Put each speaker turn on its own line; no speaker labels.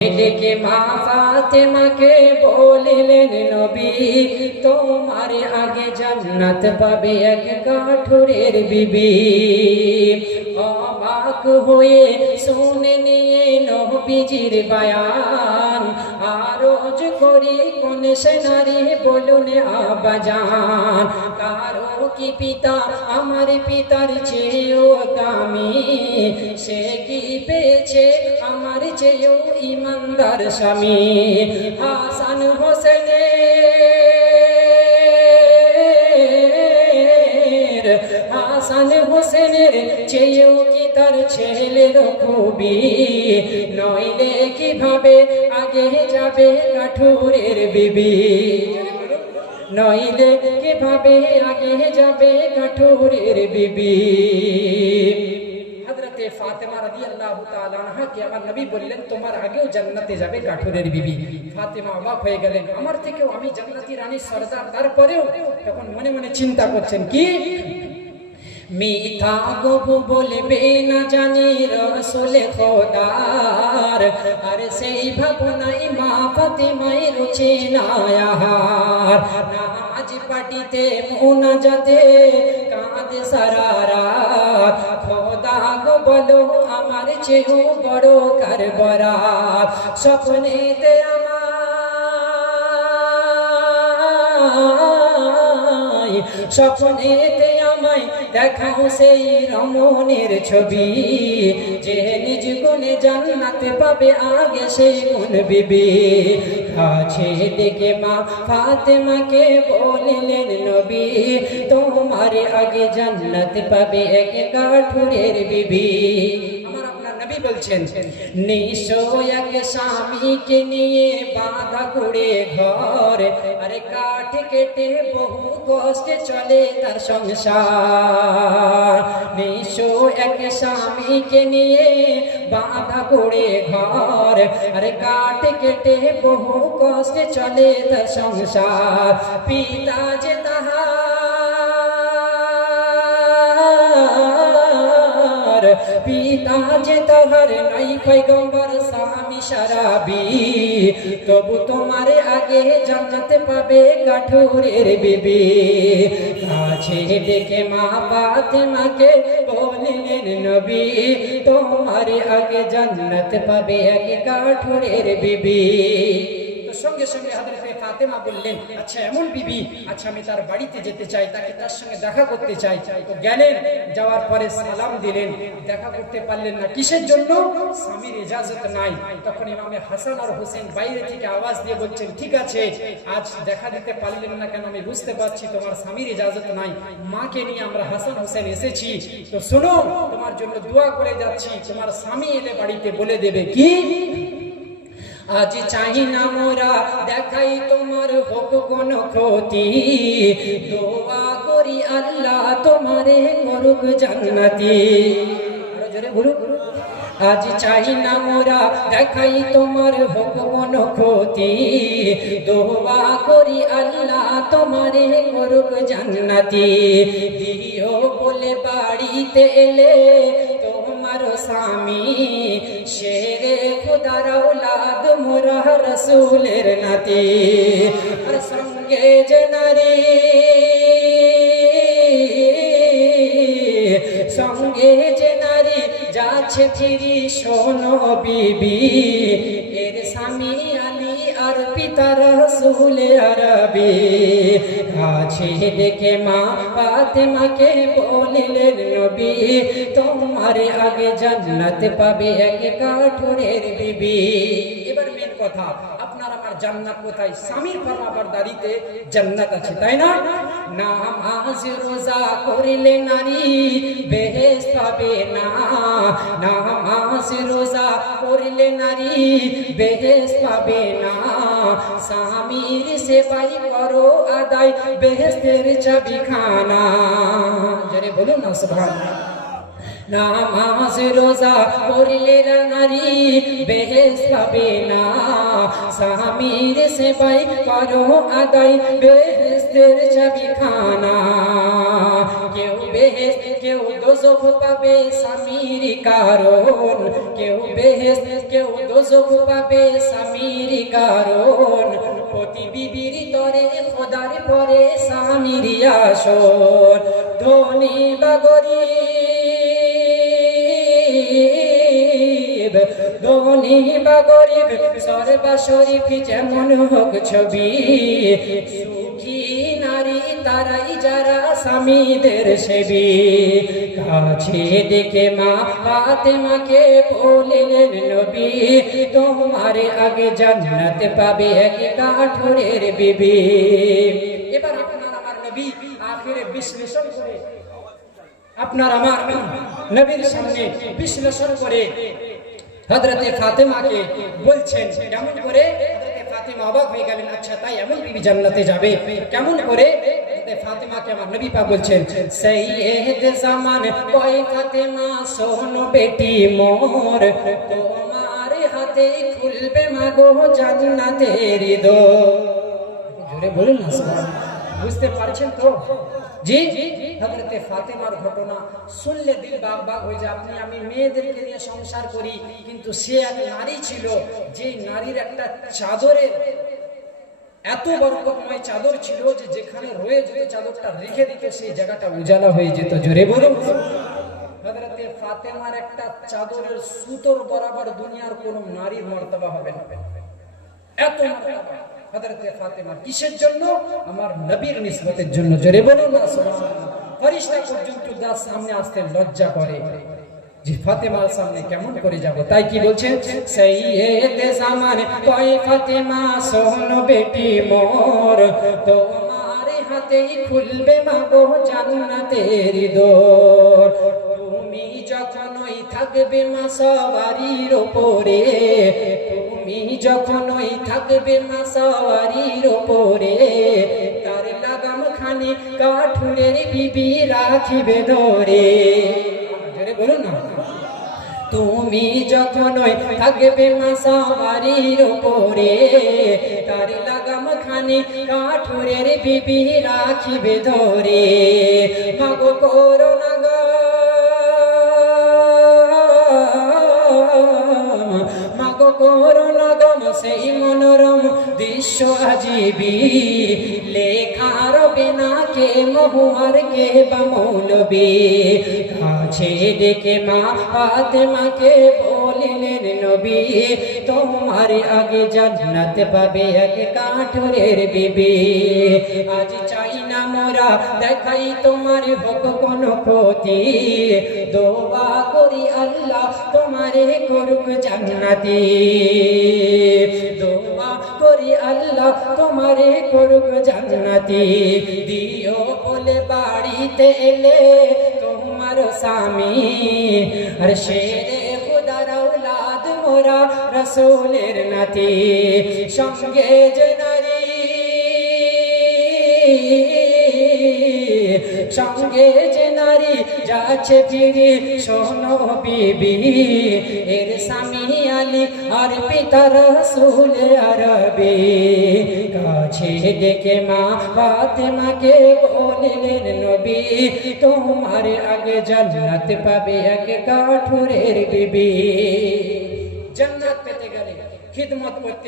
ডেকে মা ফাতেমাকে বলিলেন, নবী, তোমার আগে জান্নাত পাবে এক কাঠুরের বিবি। অবাক হয়ে শুনে নিয়ে নবীজির বায়ান আরজ করি কোন সে নারী বলুন আবাজান। কারও কি পিতা, আমার পিতার চেয়েও দামি? সে কি পেয়েছে আমার চেয়েও ইমানদার স্বামী? হাসান হোসেনের হাসান হোসেনের চেয়েও কি তার ছেলের খুবই? নইলে কীভাবে আগে যাবে কাঠুরের বিবি। নইলে কীভাবে আগে যাবে কাঠুরের বিবি? ফাতেমা আনহাকে আমার নবী বললেন, তোমার আগেও যাবে ফাতেমা অবাক হয়ে গেলেন, আমার থেকেও আমি জান্নাতি রানী সরদার, তারপরেও? তখন মনে মনে চিন্তা করছেন, কি? মিথ্যা গবু বলবে না জানি রসুল খোদার। আর সেই ভাবনাই মা ফাতেমাই রুচে নায়ার। নামাজ পাটিতে মুনা যাতে কাঁদে সারারা খোদা গো বলো আমার চেয়েও বড় কারবরা স্বপ্নেতে আমায়, স্বপ্নেতে আমায় দেখাও সেই রমণের ছবি। যে নিজ গুণে জান্নাতে পাবে, আগে সেই গুণ বিবি। কাছে দেখে মা ফাতেমাকে বলিলেন, নবী, তোমার আগে জান্নাত পাবে এক কাঠুরের বিবি। বলছেন, নিশ্চয় এক স্বামীকে নিয়ে বাঁধা করে ঘর, আরে কাঠ কেটে বহু কষ্টে চলে তার সংসার। এক স্বামীকে নিয়ে বাঁধা করে ঘর, আরে কাঠ কেটে বহু কষ্টে চলে তার সংসার। পিতা যে তাহার পিতা যে তাহার নাই পৈগম্বর স্বামী সারাবি। তবু তোমার আগে জান্নাতে পাবে কাঠুরের বিবি। কাছে ডেকে মা ফাতেমাকে বলিলেন, নবী, তোমার আগে জান্নাত পাবে এক কাঠুরের বিবি। সঙ্গে সঙ্গে হযরতে ফাতেমা বললেন আচ্ছা এমন বিবি আচ্ছা আমি তার বাড়িতে যেতে চাই, তাকে তার সঙ্গে দেখা করতে চাই। তো গেলেন, যাওয়ার পরে সালাম দিলেন। দেখা করতে পারলেন না। কিসের জন্য? স্বামীর ইজাজত নাই। তখন ইমামে হাসান আর হোসেন বাইরে থেকে আওয়াজ দিয়ে বলছেন, ঠিক আছে, আজ দেখা দিতে পারলেন না কেন? আমি বুঝতে পারছি তোমার স্বামীর ইজাজত নাই। মাকে নিয়ে আমরা হাসান হোসেন এসেছি। তো শোনো, তোমার জন্য দোয়া করে যাচ্ছি। তোমার স্বামী এলে বাড়িতে বলে দেবে। কি? আজ চাই না মোরা, দেখাই তোমার হোক কোন ক্ষতি। দোয়া করি আল্লাহ তোমারে করুক জান্নাতি। আজ চাই না মোরা, দেখাই তোমার হোক কোন ক্ষতি। দোয়া করি আল্লাহ তোমারে করুক জান্নাতি। দিও বলে বাড়িতে এলে তোমার স্বামী। শেরে খুদার ঔলাদ, মোরা রসুলের নাতি। সঙ্গে যে নারী সঙ্গে যে নারী যাচ্ছে ফিরি শোনো বিবি রসুল আরবি। আছে দেখে মা ফাতেমাকে বলিলেন, নবী, তোমার আগে জান্নাত পাবে এক কাঠুরের বিবি। এবার মেন কথা আমার জান্নাত কোথায়? স্বামীর ফরমাবরদারিতে জান্নাত আছে, তাই না? নামাজ রোজা করিলে নারী বেহেস পাবে না। নামাজ রোজা করিলে নারী বেহেস পাবে না। স্বামীর সেবাই করো আদায় বেহেস্তের চাবি খানা জরে বলুন না, সুবহানাল্লাহ। নামাজ রোজা করলে নারী বেহেস পাবে না। স্বামীর সেবাই করো আদায় বেহেস্তের চাবি খানা কেউ বেহেস কেউ দোজখ পাবে স্বামীর কারণ। কেউ বেহেস কেউ দোজখ পাবে স্বামীর কারণ। প্রতি বিবির তরে খোদার পরে স্বামীর আসন ধনী বা গরিব ধনী বা গরিব যেমন হোক ছবি। নারী তারাই যারা স্বামীদের সেবী। কাছে দেখে মা ফাতেমাকে বলিলেন, নবী, তোমার আগে জান্নাত পাবে এক কাঠুরের বিবি। এবার আপনার আমার নবী আখেরে বিশ্লেষণ করে, আপনার আমার নবীর সামনে বিশ্লেষণ করে হযরতে ফাতেমাকে বলছেন, কেমন করে ফাতেমা অবাক হয়ে গেলেন আচ্ছা তাই এমন বিবি জান্নাতে যাবে? কেমন করে? ফাতেমাকে আমার নবী পাক বলছেন, সৈয়দ জামান কয় ফাতেমা, শোনো বেটি মোর, তোমার হাতে খুলবে মাগো জান্নাতের দোর জোরে বলুন না। বুঝতে পারছেন তো? জি ফাতেমার ঘটনা শুনলে দিল বাগ বাগ হয়ে যায়। আপনি, আমি মেয়েদেরকে নিয়ে সংসার করি, কিন্তু সে এক নারী ছিল যে নারীর একটা চাদরের এত বরকতময় চাদর ছিল যে যেখানে রয়ে চাদরটা রেখে দিত, সেই জায়গাটা উজালা হয়ে যেত। জোরে বলুন। হযরতে ফাতেমার একটা চাদরের সুতোর বরাবর দুনিয়ার কোনো নারীর মর্তবা হবে না। এত মর্তবা। হযরতে ফাতেমা কিসের জন্য? আমার নবীর নিসবতের জন্য। জোরে বলুন না, সুবহানাল্লাহ। ফেরেশতা পর্যন্ত তার সামনে আসতে লজ্জা করে। যে ফাতেমার সামনে কেমন করে যাব, তাই কি বলছে? সৈয়দ জামান কয়, ফাতেমা বেটি মোর, তোমার হাতেই খুলবে মাগো জান্নাতের দোর। তুমি যখন ওই থাকবে মা সবারির ওপরে তুমি যখন ওই থাকবে মা সবারির ওপরে, তার লাগাম খানি কাঠুরের বিবি রাখিবে ধরে। বলুন না। তুমি যখন ওই থাকবে মাসাবারির ওপরে, তার লাগাম খানি কাঠুরের বিবি রাখিবে ধরে। মাগো করোনা সেই মনোরম দৃশ্য আজিবি রবে না কে মহুয়ার কে বা মৌলবি। কাছে ডেকে মা ফাতেমাকে বলিলেন, নবী, তোমার আগে জান্নাত পাবে এক কাঠুরের বিবি। আজ চাই মোরা দেখাই তোমার হোক কোন ক্ষতি। দোয়া করি আল্লাহ, তোমারে করুক জান্নাতি। দোয়া করি আল্লাহ, তোমারে করুক জান্নাতি। দিও বলে বাড়িতে এলে তোমার স্বামী। আর শেরে মোরা রসুলের নাতি। সঙ্গে যে নারী সঙ্গে যে নারী যাচ্ছে ফিরে, শোনো বিবি, এর স্বামী আলী আর পিতা রসুল আরবি। কাছে ডেকে মা ফাতেমাকে বলিলেন, নবী, তোমার আগে জান্নাত পাবে এক কাঠুরের বিবি। জান্নাত পেতে গেলে খিদমত করতে